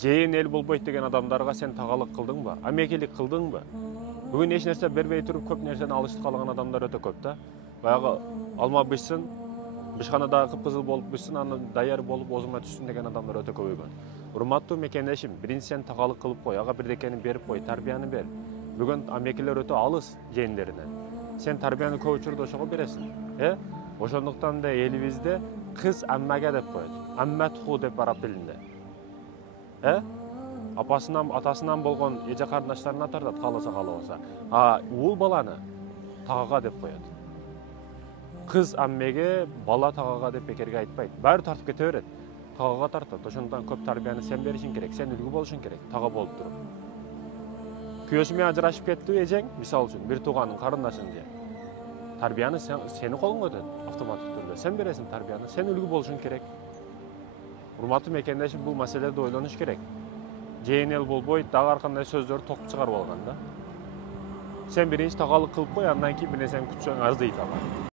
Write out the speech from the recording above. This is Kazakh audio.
Жейін ел болбойт деген адамдарға сен тағалық қылдың ба? Амекелік қылдың ба? Бүгін еш нәрсе бербей тұрып көп нәрсені алышып қалған адамдар өте көп та. Баяғы алма бішсін, бішханадағы қып-қызыл болып бішсін, аны даяр болып озыма түссін деген адамдар өте көбейген. Урматтуу мекендешим, биринчи сен тағалық қылып қой, ага бирдекени беріп қой, тарбияны бер. Бүгін амекелер өте алыс жейіндерінен. Сен тарбияны көп учурда ошого бересиң. Ошондуктан да элибизде кыз аммага деп коет. Амма туху деп араб тилинде. Апасынан, атасынан болған эже карындаштарына тартат, кааласа каалабаса. Уул баланы тагага деп коет. Кыз аммеге, бала тагага деп бекерге айтпайт. Баары тартып кете берет. Тагага тартат. Ошондуктан көп тарбияны сен беришиң керек, сен үлгү болушуң керек, тага болуп туруп. Күйөөсү менен ажырашып кетти эжең, мисалы үчүн, бир тууганын карындашын же. Тарбияны сени колуңга өтөт, автоматтык түрдө. Сен бересиң тарбияны, сен үлгү болушуң керек. Урматтуу мекендешим, бул маселеде ойлонуш керек. Жейин эл болбойт, дагы ар кандай сөздөр токуп чыгарып алган да. Сен биринчи тагалық кылып кой, андан кийин бир нерсени күтсөң аздайт ага.